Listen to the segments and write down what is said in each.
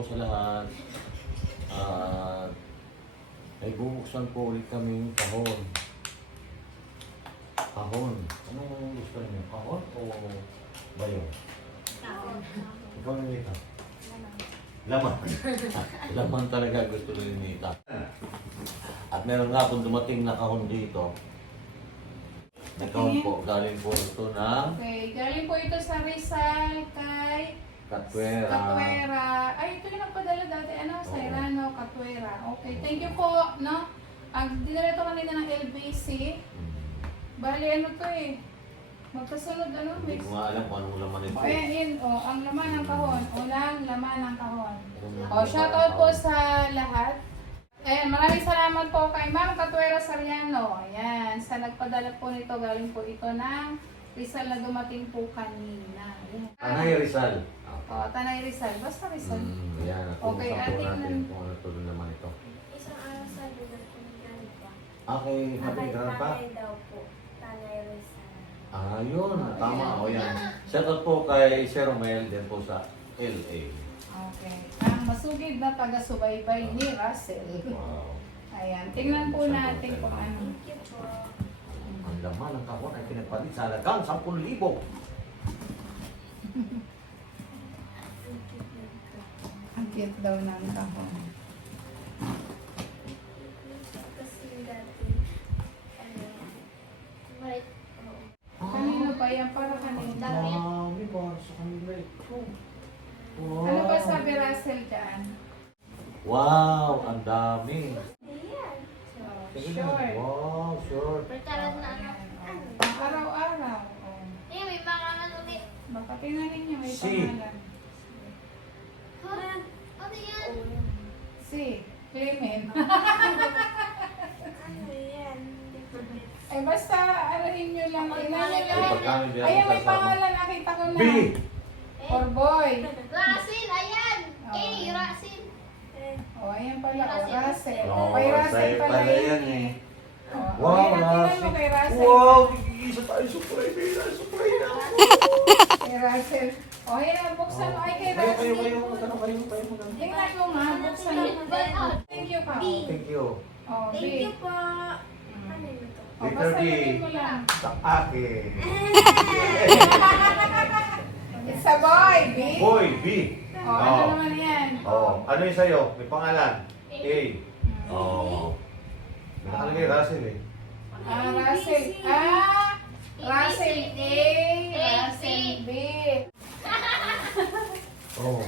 po sa lahat. At ay bubuksan po ulit kaming kahon. Kahon. Anong gusto niyo? Kahon o bayo? Ikaw na Nita. Laman. Laman talaga gusto ni Nita. At meron nga pong dumating na kahon dito. Na kahon po, galing po ito ng Okay, galing po ito sa Rizal kay Katwera. Katwera. Ay, ito yung nagpadala dati. Ano? Oo. Sairano, Katwera. Okay, thank you po, no? Ang dinala ito kanina ng LBC. Hmm. Bali, ano to eh. Magkasunod, ano? Hindi ko nga alam kung anong laman ito. Ayan, yun. O, ang laman ng kahon. Unang laman ng kahon. O, shoutout po sa lahat. Ayan, maraming salamat po kay Ma'am Katwera Sariano. Ayan, sa nagpadala po nito, galing po ito ng Rizal na dumating po kanina. Ayan. Anay Rizal. O, Tanay Rizal. Basta Rizal. Hmm, yan. Okay, ating natin nan- kung ano to naman ito. Isang araw sa lugar ko ng pa. Okay, happy grandpa. tatay daw po. Tanay Rizal. Ah, yun. Tama. O yan. Shoutout po kay Sir Romel din po sa LA. Okay. Ang masugid na taga-subaybay ni Russell. Wow. Ayan, tingnan po natin kung ano. Thank you po. Ang laman ng kahon ay pinagpalit sa halagang 10,000. Ang cute daw ng kahon. Kasi dati, ano, may, oo. Kanino ba yan? Para kanino? Dami. Dami ba sa kanila ito? Wow. Ano ba sabi Russell dyan? Wow, ang dami. Short. Wow, sure. Pertaran na ano. Araw-araw. Oh. Eh, may pangalan ulit. Baka tingnan ninyo may Si. pangalan. Ha? Ano yan? Si. Clement. Ano yan? Ay basta anuhin nyo lang. Tingnan nyo lang. Pagkano din Ayan may kasama? pangalan. Nakita ko na. B! Or boy. Rasin, ayan! Oo. Eh, Rasin. Eh, Oh, ayan pala. Oh, Russell. Oh, kay Russell pala, yan eh. eh. Oh, Wow, ayan, tingnan mo Russell. kay Russell. Wow, gigigisa tayo sa Provida, sa Provida. Kay Russell. Oh, ayan, buksan mo. Ay, kay Kayo, kayo, Russell. kayo, magkano kayo, kayo? Tingnan nga, buksan mo. Thank you pa. Thank you. Oh, Thank you po. Ano yun ito? Oh, Letter basta mo lang. Sa akin. It's a boy, B. Boy, B. Oh, ano naman yan? Oh, ano yung sa'yo? May pangalan? A. Mm. Oh. May nakalagay Russell eh. Ah, Russell. Ah, Russell A. Russell B. Oh.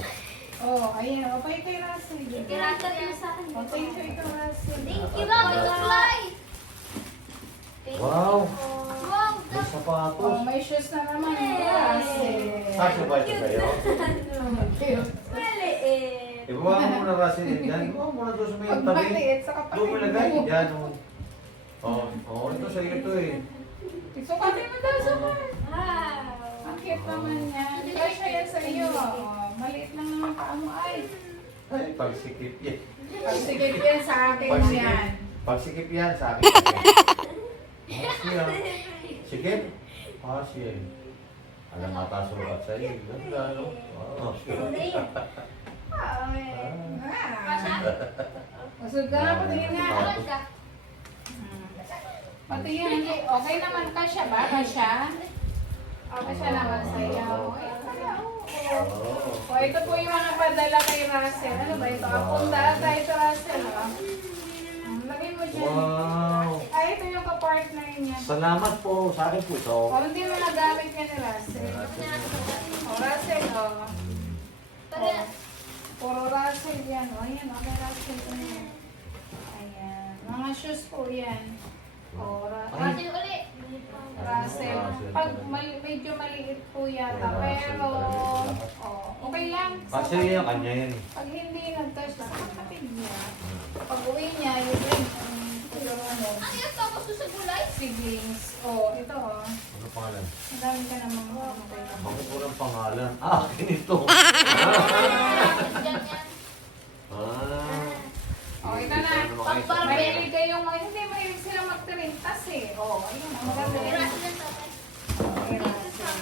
Oh, ayan. O, kay kay Russell. Kirasa din sa akin. O, thank you ito, Russell. Thank you, Mami Supply. Thank Wow. May Oh, sapatos. may shoes na naman. Russell. Kasya ba ito sa'yo? Cute. Maliit. Ibawa mo muna Russell yan. Yan, ibawa mo na doon sa may Pag tabi. maliit sa kapatid Doon mo lagay. mo. Yan. oh. Oh, oh, ito sa'yo ito eh. Sukatin mo daw sa man. Wow. Ang cute naman yan. Kasya yan sa iyo. Oh, maliit lang naman paa mo. Ay, Ay, pagsikip yan. pagsigit yan sa akin Pagsikip. yan. Pagsikip yan sa akin. Siya. Sikip? Ah, siya. Alam mata sulat sa iyo. Ganda, no? Oh, Ay. Ah. Masud ka na, patingin nga. Ka. Hmm. Patingin. Okay naman kasya ba? Kasya? Kasya naman sa iyo. Oo. Oh. O, ito po yung mga padala kay Russell. Ano ba ito? Apunda tayo sa Russell. Oh. Lagay mo dyan. Wow. Ay, ito yung kapartner niya. Salamat po sa akin po ito. O, hindi mo nagamit niya ni Russell. O, Russell, o. Para, Puro Russell yan. O, ayan, o, kay Russell ko yan. Ayan. Mga shoes po yan. O, Ra- Rasin uli. Russell. Pag mali, medyo maliit po yata, pero oh, okay lang. Sa Kasi yung kanya yan eh. Pag hindi nag-touch sa kapatid niya, pag uwi niya, yun rin ang yung ano, Ano yung tapos doon sa gulay? siblings. Oh, ito oh. Ano pangalan? Ang dami ka namang ano kaya. Ako po ng pangalan. Ah, akin ito. Diyan yan. Ah. Oh, ito na. Kayo sa- Mahilig kayong mga, hindi mahilig sila magtirintas eh. Oh, ayun, ang maganda yan. rasin yan tatay. Okay, Russell.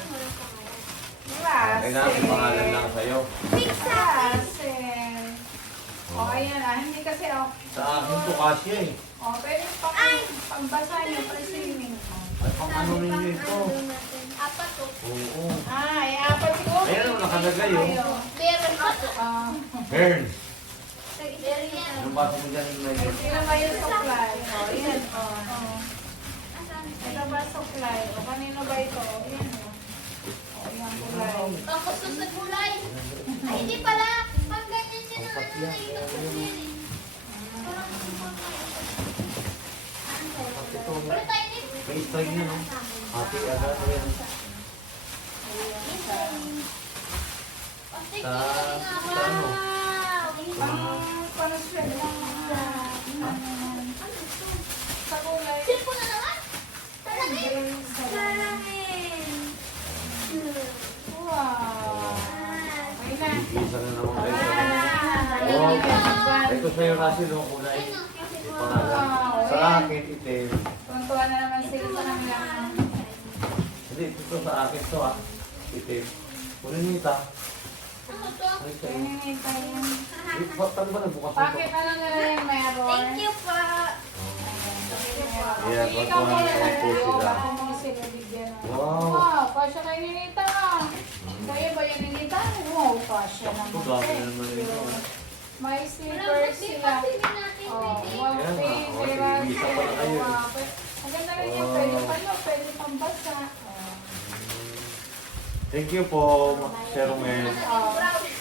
Kailangan Russell. pangalan lang sa'yo. Pizza! Russell. Sa akin po kasya eh. Oh, pwede pang, pambasa niyo, pre-swimming. Ay, pang ano ninyo ito? Apat to. Oo. Ah, ay, apat siguro. Ayan, oh, nakalagay, oh. Meron pa to. Ah, Burn. Meron yan. Anong basa mo dyan yung Ito na ba yung supply? Oh, yan. Oh, oh. Asan? Ito ba supply? O, kanino ba ito? Oh, yan. Oh, oh yan kulay. Ang kustos sa gulay. Ay, hindi pala. Pag ganyan yun ang ano na ito sa sili. Parang na. Wala tayo ni. May string yan, no? Ate, agad. Ayan. Sa- sa ano? Pang, pang sweat lang. Sa kulay. Cellphone na naman. Sa Sarangin. Wow. Okay na. Isa na naman kayo. Oh, ito sa'yo kasi no, kulay. Pangalan. Sa akin, itim. Tuntuan na naman sila sa kanilang Hindi, ito sa akin to ah. Itim. Kunin niyo ita. Ano to? Ay, sa'yo. Pinginita yan. Eh, ba't ano ba nagbukas nito? Bakit lang yung meron? Thank you po. Yeah, Ikaw ba't mo wala na naman po lang. sila? Bigyan Wow. Wow, kasya kay Ninita. Kaya ba yan Ninita? Wow, kasya naman. Ito, dami na naman ito. May slippers sila. Oh, wow, Ayan, pink, ah, oh, sige, isa kayo. pe- Maganda rin yung pwede pa no, pwede pambasa. Oh. Thank you po, Sir Romel. Oh.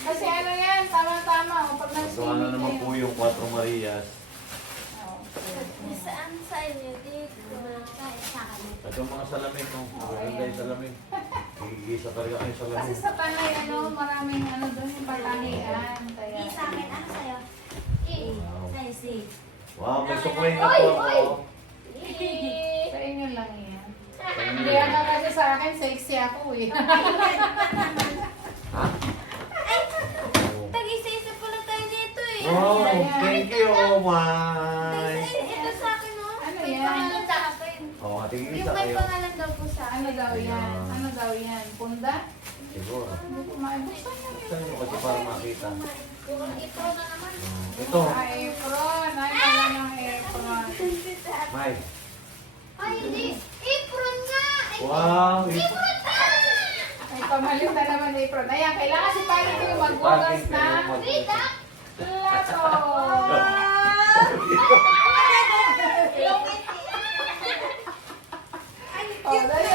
Kasi ano yan, tama-tama. Pag Ito nag-swimming na naman kayo. po yung Cuatro Marias. Oh, Saan sa inyo dito? Sa yung mga salamin, no? Maganda yung salamin. Gigisa talaga kayo Kasi salamin. sa panay, ano, maraming ano doon yung patahian. Kaya, Di sa akin, ano sa'yo? Eh, sa'yo, si. Wow, may suklay na po ako. sa inyo lang yan. Hindi ano kasi sa akin, sexy ako eh. Ha? Tag-isa-isa pala tayo dito eh. Ayan. thank you, oh my. Tag-isa- Ito sa akin, oh. Ano May yan? pangalan sa akin. Oh, tingin Yung isa may kayo. pangalan daw po sa ano daw yan? Ano daw yan? Punda? Siguro. Hindi ko maibuksan kasi para makita. Ito na naman. Ito, Ay, apron. Ay, wala ng apron. May. Ay, hindi. Apron nga. Ay, Wow, Apron na! Ay, pamalit na naman apron. Ayan, kailangan si Pari ko yung magbugas na Rita! plato. Oh, dali.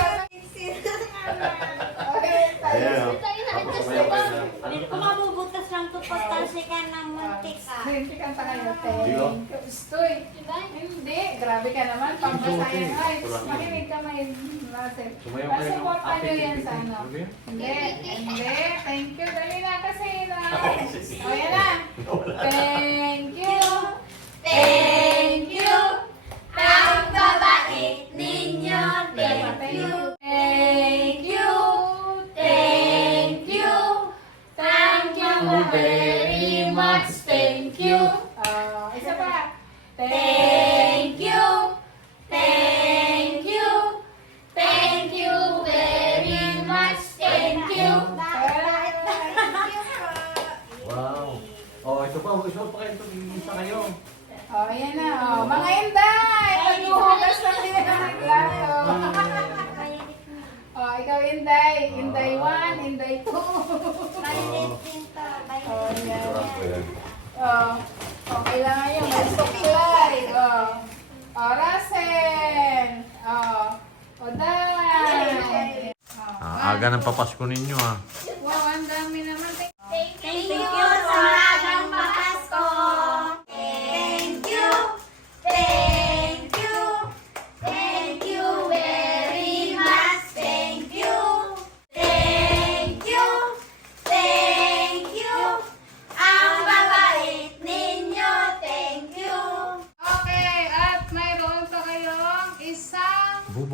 Okay, tayo. Ayan, oh. Tayo na, Tapos ito may okay na. Kung mabubutas lang to pagtasi ka ng mantika. Hindi ka tayo. Hindi, grabe ka naman. Pambasayan. Ay, makinig ka may natin. Sumayaw kayo ng yan ano. Ano yan? Hindi, hindi. Thank you. Dali na kasi na. Sige. O, yan na. Thank you. Ito pa. Isuot pa kayo. Ito, gigisa kayo. Oh, ayan na. Oh, mga inday. Maghuhugas na sila ng plato. Oh, ikaw inday. Inday 1, inday 2. Mainit din to. Oh, yan. Ko yan. Oh, oh, kailangan yung may supply. Oh, oh, Russell. Oh, oh, Day. Oh, Ah, aga ng papasko ninyo ah. Wow, ang dami naman. Thank you sa magang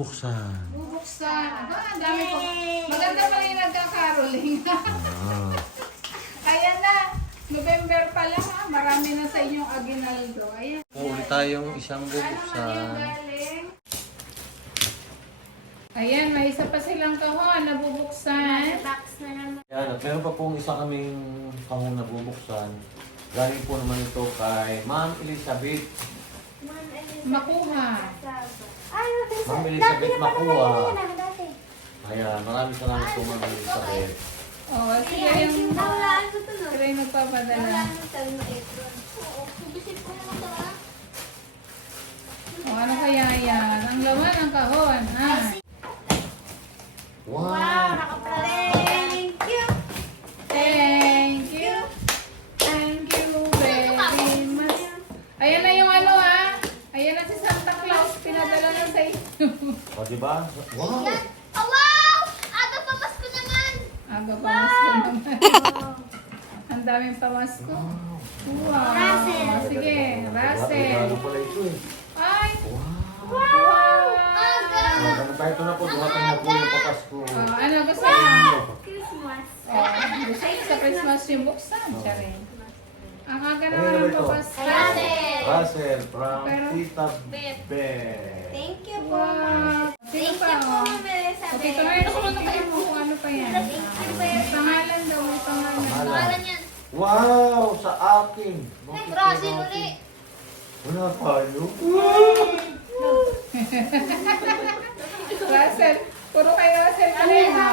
Bubuksan. bubuksan. Aba, ang dami po. Maganda pa rin nagkakaroling. Ah. Ayan na. November pa lang ha. Marami na sa inyong aginaldo. Ayan. Uli tayong isang bubuksan. Ayan, may isa pa silang kahon na bubuksan. Box na naman. Yan, at meron pa pong isa kaming kahon na bubuksan. Galing po naman ito kay Ma'am Elizabeth. Makuha. Ay. Ma'am Elizabeth Makuha. ah. Ayan, maraming salamat po Ma'am Elizabeth. Oh, sige yung Nawalaan ko to, no? sila yung nagpapadala. Nawalaan ko tayo ng apron. Oo, bisit ko naman to, ah. O ano kaya yan? Ang laman ng kahon, ha? Wow, Wow! naka-thank you. Thank you. Thank you very much. Ayan na yung ano ha. Ayan na si Santa Claus. Pinadala na sa inyo. O, diba? Wow! Yan. Oh, wow! Aga pa Pasko naman! Aga pamasko naman. Ang daming pamasko. Wow. Russell. O, Sige, Russell. Regalo pala ito eh. Ay, Wow! wow. Oh, ganun tayo ito na po. Dumating na po yung papasko. Oh, ano gusto mo? Christmas. Oh, gusto mo sa Christmas yung buksan. Siya rin. Ang aga Ano naman ba ng ito? Russell. Russell from Pero- Tita Bet. Beth. Thank you po. Wow. Sino Thank pa? you po, oh? Ma'am Elizabeth. Okay, ito ngayon ako muna kayo kung ano pa yan. Thank you very May pangalan daw, may pangalan. Pangalan. Yan. Wow! Sa akin! Bakit Russell sa uli. akin? Wala tayo. Russell. Puro kay Russell pa rin ha.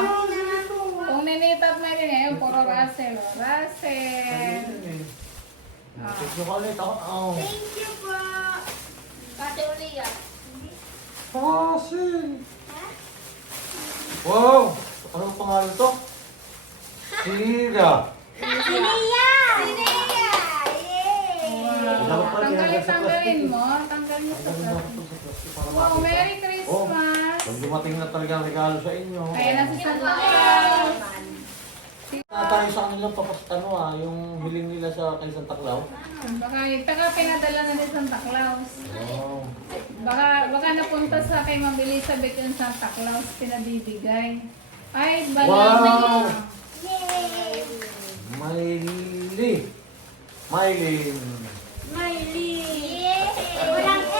Kung ninitap na rin ngayon, puro Russell. Russell. Tignan ko ulit ako. Oh. Thank you po. Pati uli yan. Russell! Wow! Ano ang pangalan to? Sira. Sinia! Sinia! Yay! Wow. Dapat pala Tanggalin, sa tanggalin plastic. mo. Tanggalin mo sa Ang ganda plastic. ko sa plastic para Wow, makita. Merry Christmas. Pag dumating na talaga ang regalo sa inyo. Ayan na si Santa Claus. Na tayo sa kanilang papas ano ah, yung hiling nila sa kay Santa Claus. Baka, baka pinadala na ni Santa Claus. Wow. Baka, baka napunta sa kay Ma'am Elizabeth yung Santa Claus, pinabibigay. Ay, bala Wow! Yay! Miley. Miley! Yay! Walang you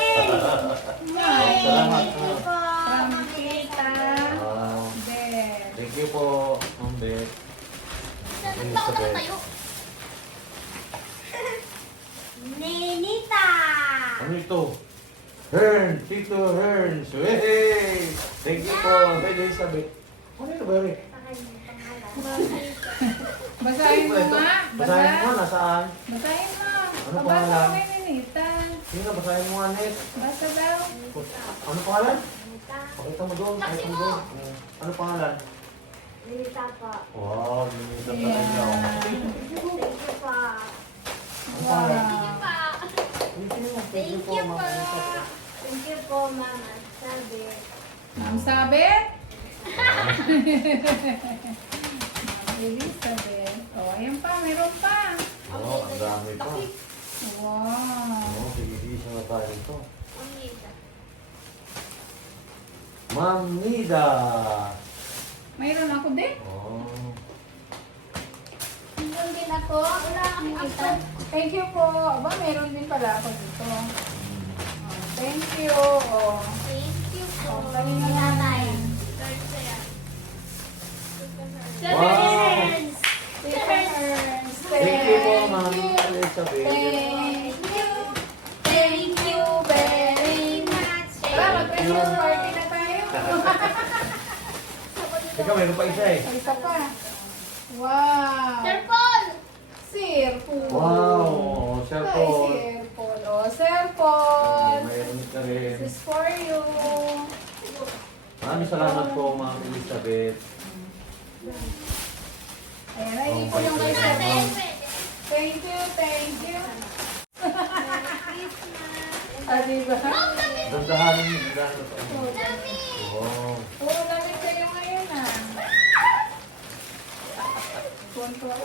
po. From Tita. Thank you po, Ma'am Beth. Saan ba ako nakatayo? Ninita! Ano ito? Hearn, Tito Hearns. Hey! Thank you po, Elizabeth. Ano yun ba rin? Basahin mo nga. Basahin mo, Basa. nasaan? Basahin mo. Ano Pabasa pangalan? mo kay Ninita. Sige na, basahin mo nga, Net. Basa daw. Ano pangalan? Pakita mo doon, pakita mo doon. Ano pangalan? Ninita po. Wow, minisa pa rin niya. Thank you pa. You, thank you po, Thank you Ma'am po. Thank you po, Mama. Sabi. Ma'am Sabet. Ma'am Elizabeth. O, ayan pa. Meron pa. Oo, ang dami pa. Wow. Oo, tigil-isa na tayo ito. Ang ganda. Ma'am Nida. Mayroon ako din. Oh. Meron din ako. Wala akong ako. Thank you po. Aba, meron din pala ako dito. Oh, thank you. Oh. Thank you po. Oh, kami na nanay. Wow! Thank you po, Ma'am Elizabeth. Thank you. Thank you very much. Tara, mag-Christmas party na tayo. Teka, mayroon pa isa eh. Isa pa. Wow. Sir Paul! Sir Paul. Wow! Sir Ay, Paul. Sir Paul. Oh, Sir Paul. Mayroon ka rin. This is for you. Maraming salamat po, Ma'am Elizabeth. Ayan, ay, Oh, po yung kay Sir. Paul. Thank you, thank you. Ah, diba? Dandahanin niyo, dandahanin sa inyo. Dami! Wow. Puro lamig kayo ngayon ah. Konto. Wow!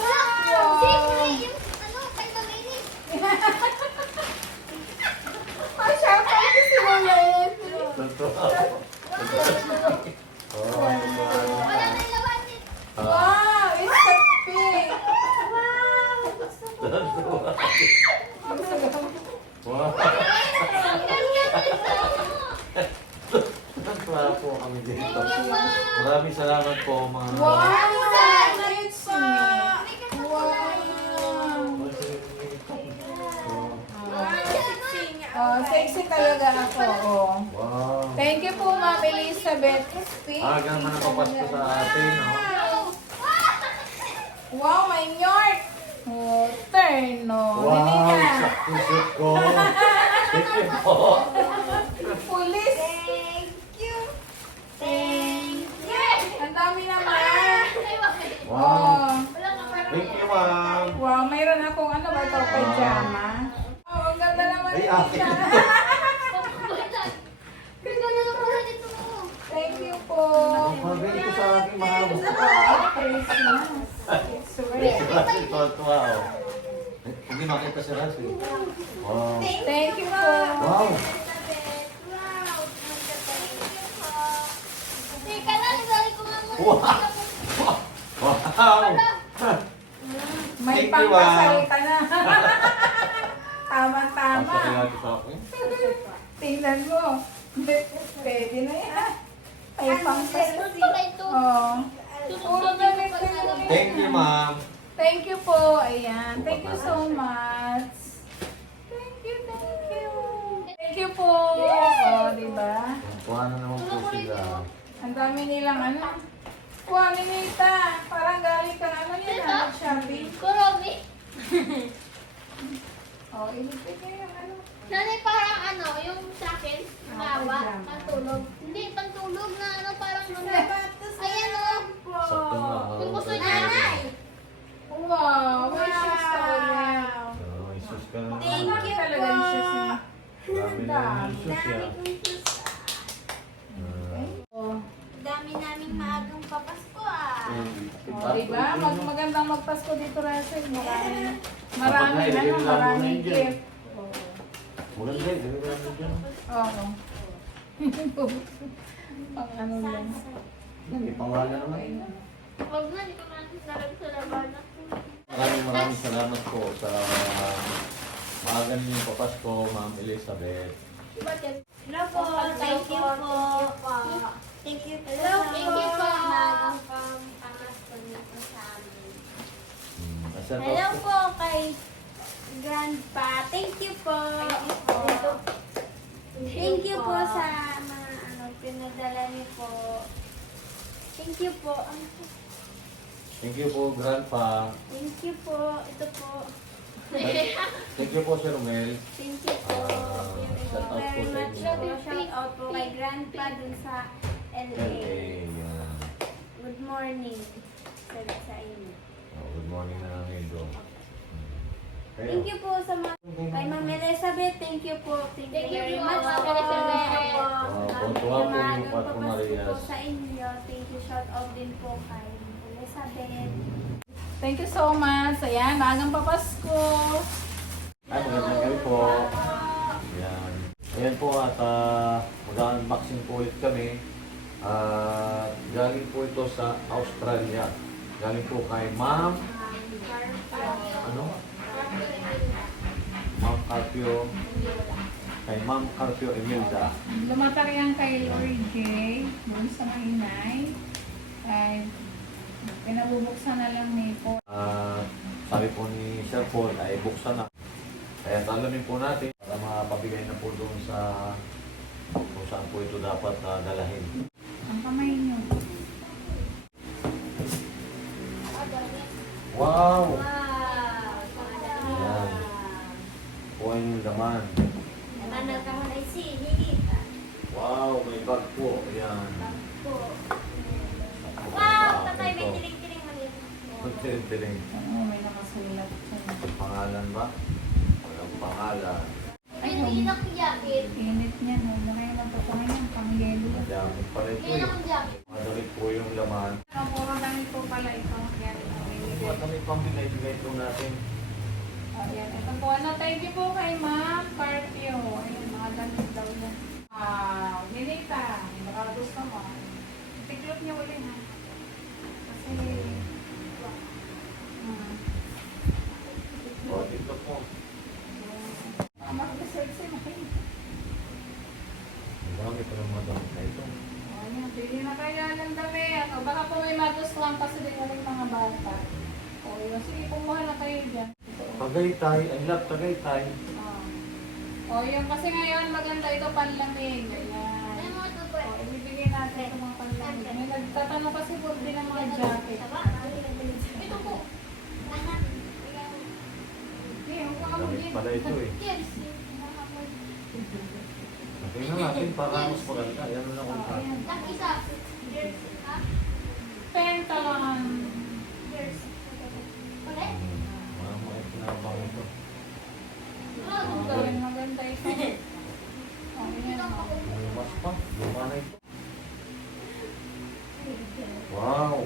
Ano, kay Mamini. Ay, siya pa yung simulayin. Totoo. Oh, Wala nang. Ah, Wow, it's. Wow. Nito. Natuwa po kami dito. Maraming salamat po, mga... Wow, it's me. Talaga ako. Oh. Wow. Thank you po, Ma'am Elizabeth. Aga naman ang papasko sa atin, no? Wow, my York! Oh, turn, no. Wow, Ninita. sakto shoot ko. Thank you po. Police. Thank you. Thank you. Ang dami naman. Wow. Oh. Thank you, ma'am. Wow, mayroon akong ano ba ito, pajama. Oh, ang ganda naman Ay, akin. siya. Ganda na lang pala nito mo. Thank you po. Mabili ko sa akin, ma'am. Christmas. It's Thank you, rare. Russell. Tuwa-tuwa, oh. Hindi makita si Russell. Wow. Thank you po. Wow. Wow. Wow. May Thank you, pangkasal ma'am. ka na. Tama-tama. Tingnan mo. Pwede na yan. Pala ito. Oh. Puro yun. Thank you, ma'am. Thank you po. Ayan. Thank you so much. Thank you, thank you. Thank you po. Oh, di ba? Kuha na naman po sila. Ang dami nilang ano. Wow, Ninita. Parang galing kang ano yan, ano, shopping. Kuromi. Oh, ilipit niya yung ano. Nanay parang ano, yung sa akin, Ah, mawa, pajama. Hindi, pantulog na ano, parang ano. Ayan o. Sakto na. Yung gusto niya. Nanay. Wow, may shoes ka ulit. Oh, ka. Thank you talaga yung shoes niya. Na yung Ah. Oh, Dami naming maagang papasko ah. oh diba? Mag magandang magpasko dito, Russell. Maraming, maraming Kapag ano, na, yun gift. Oh. Maganda eh. Dami na dyan. Oo. Pang ano lang. May pangalan naman. Huwag na, hindi ko na nalagay sa labana. Maraming maraming salamat po sa maaga ninyong papasko, Ma'am Elizabeth. Hello po, thank you po. Thank you po. Hello, thank you po. Maagang pang pamasko niyo po sa amin. Hmm. Hello po kay Grandpa. Thank you po. Po sa mga ano pinadala niyo po. Thank you po. Ano po? Thank you po, Grandpa. Thank you po. Ito po. Thank you po, Sir Romel. Thank you po. Ah, Thank you shout po out very po sa much inyo. po. Shout out po kay Grandpa dun sa LA. LA. Yan. Good morning sa, sa inyo. Oh, good morning na namin doon. Thank you po sa mga kay Ma'am Elizabeth. Thank you po. Thank, Thank you you very po, much Ma'am po. Elizabeth. Oh, tuwa po yung papasko Marias. po sa inyo. Thank you. Shout out din po kay Ma'am Elizabeth. Thank you so much. Ayan, maagang papasko. Ay, magandang gabi po. Yan. Ayan po at uh, mag-unboxing po ulit kami. Ah, galing po ito sa Australia. Galing po kay Ma'am. Ano? Carpio. Kay Ma'am Carpio Emilda. Lumatar yan kay Lori J. Doon sa Mahinay. Ay, pinabubuksan na lang ni po. Ah, sabi po ni Sir Paul ay buksan na. Kaya talamin po natin para mapabigay na po doon sa kung saan po ito dapat ah, dalahin. Ang kamay niyo. Wow! Wow. Ayan. Kuha niyo yung laman. Naman ka mo na si Lilita. Wow, may bag po. Ayan. Po. Wow! Tatay, may tiling-tiling maliit. Magtiling-tiling. Oo, may nakasulat siya. Pangalan ba? Walang pangalan. Ay, hindi na akong jacket. Init niya. Huwag mo kayo magpapahay yan. Pang yelo. Madami pala ito na eh. akong jacket. Madami po yung laman. Ang puro damit po pala ito. Yan. At kami pambigay bigay po natin. Ayan, ito po. Ano, thank you po kay Ma'am Carpio. Ayan, mga damit daw yan. Wow, Ninita. Baka gusto mo. Tiklop niya uli ha. Kasi, hmm. O, dito po. Ah, mag-sexy mo kayo. Ang dami pa ng mga damit na ito. Ayan, pili na kayo ng damit. O baka po may magustuhan kasi din ulit mga bata. O yun, sige, kumuha na kayo dyan. Ito, o. Tagaytay, I love Tagaytay. Ah. O O, yun. Kasi ngayon, maganda ito panlamig. Ayan. Ano mo ito po? O, ibibigay natin ito mga panlamig. May nagtatanong kasi po din ng mga jacket. Ito po. Damit pala ito eh. Tingnan natin para mas maganda. Yan na lang kung ka. Ayan. Ang isa. Ha? Maganda ito. O, ayan. o. May mas pa. Luma na ito. Wow!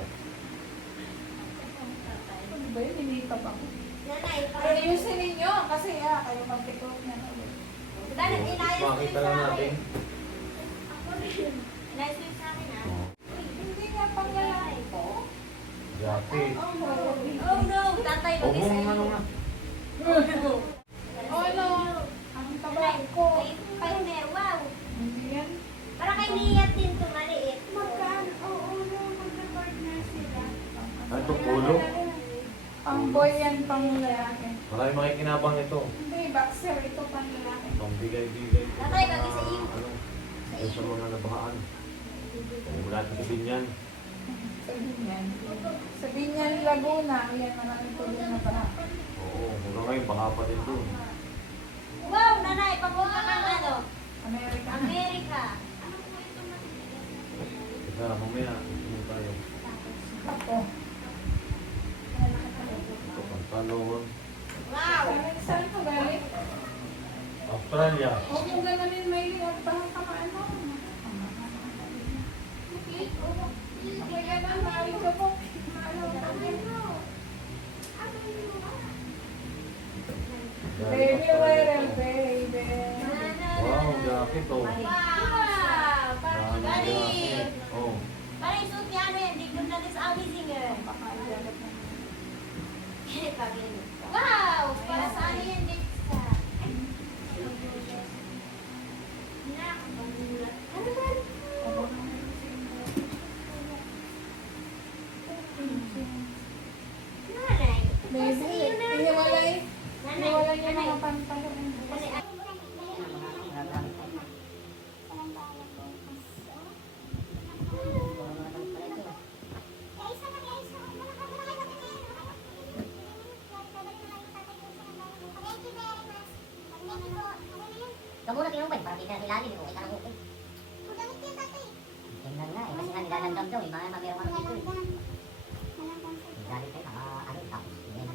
Ano ba yun? Hindi ka ba? Nanay, Ayusin ninyo kasi ah, kayo mag-pick up na ulit. Dahil inayos ko Makita yung lang sa natin. akin. Ako rin. Inayos ko yung sa akin ah. Oh, Hindi nga pang lalaki po. Jacket. Oh no. Oh no. Tatay, O mag-isa kung yun. ano nga. Oh no. Oh no! Ang taba Nanay, ko. may partner. Wow. Hindi yan. Para kay Niyat din to maliit. Magkano? Oo, no, magka-partner sila. Ano ito, pulo? Pang boy yan, pang lalaki. Marami makikinabang ito. Hindi, boxer. Ito pang lalaki. Pang bigay-bigay. Tatay, bagay sa iyo. Ano? Ay sa mga nabahaan. Kung wala natin sabihin yan. Sa Binyan. Sa Binyan, Laguna. Yan, maraming tuloy na para. Oo, hanggang ngayon, baka pa din doon. Wow, nanay, papunta kang ano? Amerika. Amerika. Kaya mamaya, ito tayo. Ako. Ito, pantalon. Wow. Saan- ko galing? Australia. Huwag mo gananin may. Baka kamaano. Kaya na, mahal ka po. Mahal ka po. Baby, little baby. Wow, jacket oh. Wow! Parang Dami bali. jacket. Oh. Parang yung suit niya ano yan, di ko natin sa amazing eh. Wow! Para sa ano yan, di sa... Ano ba? Nanay. Baby, iniwalay. Iniwalay yung mga pantalon. Kamura tinupad, para kita ilalim, okay ka na okay. Tingnan nga eh, kasi nga nilalandam daw eh, mga mamerong ano dito eh. Nilalim tayo, naka ano, tapos hindi na.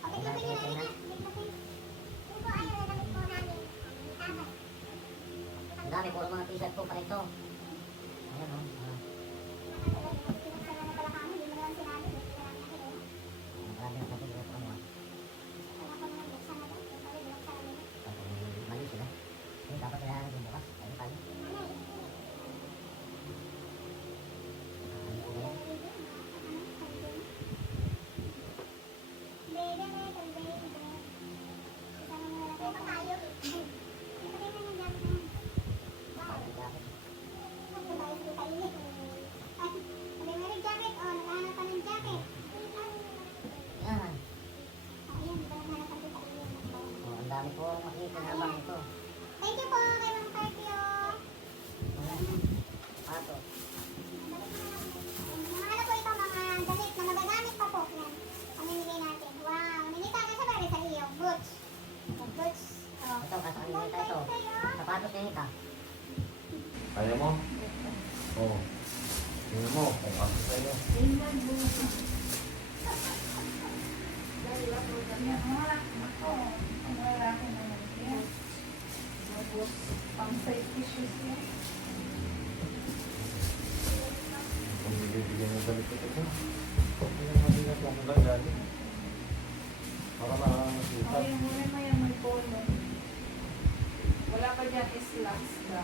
Ang ilalim tayo na. Ang dami, puro mga t-shirt po pa ito. 回来了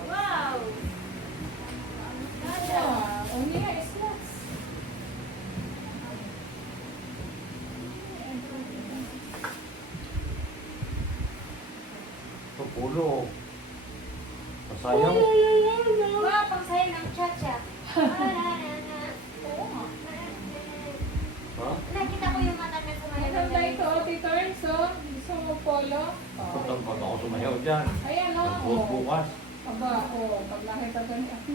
Wow! Yeah, only nga slacks. Ito, pulo. Masayang. Wow, pang sayo ng cha-cha. Ha? Nakita ko yung mata na Maganda ito, Tito Enzo. Gusto mo polo? Oh, Putang pag ako sumayaw dyan. Ayan o. Bukas Aba, oh, pag nakita ko niya.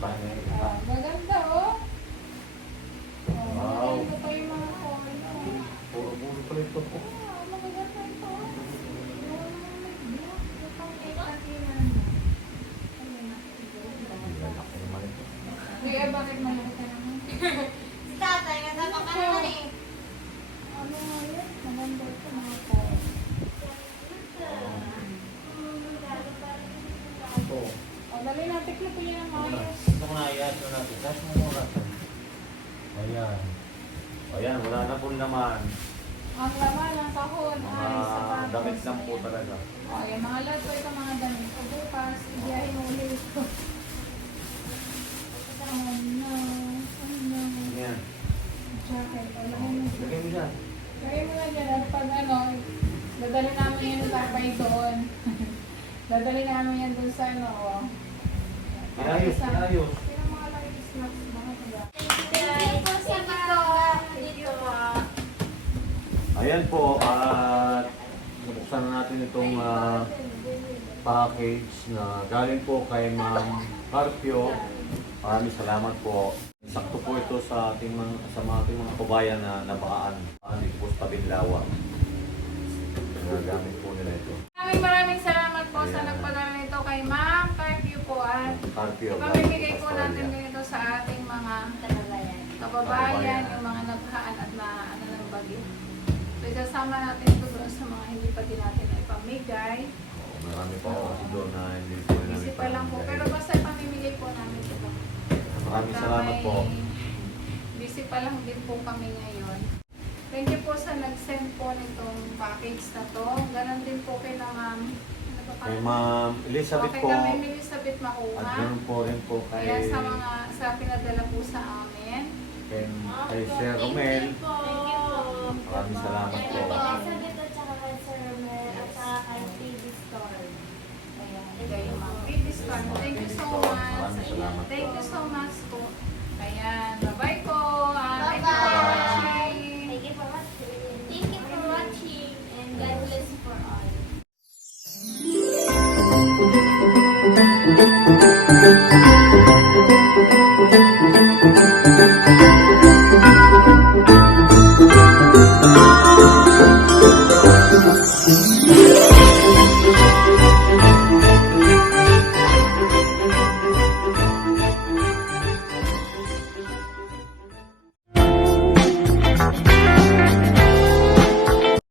Na. Ah, maganda oh. Oh, Wow. maganda pa yung mga corner. Puro-puro pala ito po. Ah, maganda ito. Iyak ko naman ito. Kuya, bakit malaki ka naman? Si tatay, nagkaka ka naman eh. Ano nga yun? Maganda ito mga corner. Ito. O, dali natin clip ko yan ang Ito na. ayos. Ito iayos na natin. Mo muna. Ayan. Ayan, wala na po naman. Ang laman ng kahon Mga ay sapatos. damit lang po Ayan. talaga. O, yung mga po ito mga damit. Bukas, ibiyahin ulit ko. Oh no, oh no. Ayan. Jacket, alam mo. Lagay mo dyan. Kaya mo at pag ano, dadali namin yan sa doon. dadali namin yan doon sa ano. Inayos, Sa- inayos. Sa. Ayan po, at nabuksan na natin itong ah, package na galing po kay Ma'am Carpio. Maraming salamat po. Sakto po ito sa ating mga, sa mga ating mga kabayan na nabaan uh, dito po sa Tabinlawa. Nagamit po nila ito. Maraming maraming salamat po sa Ayan. nagpadala nito kay Ma'am Carpio po at Carpio. ipamimigay po natin ganito sa ating mga Kababayan. kababayan, yung mga naghaan at na ano ng bagyo. So, isasama natin ito doon sa mga hindi pa din natin na ipamigay. Oo, Marami pa ako kasi doon na hindi po namin Busy pa lang po, pero basta ipamimigay po namin ito. Maraming salamat po. Busy pa lang din po kami ngayon. Thank you po sa nag-send po nitong package na to. Ganon din po kay na ma'am. Kay? Ma'am Elizabeth Okay po. kami Elizabeth At Makuha. ganoon po rin po kay, Kaya sa mga sa pinadala po sa amin. kay, kay Sir Romel. Thank you po. Maraming salamat Thank po. you po. Elizabeth at saka kay Sir Romel at saka kay TV Store. Kayo ma'am. Star, Thank you so much. Thank you so much po. Ayan,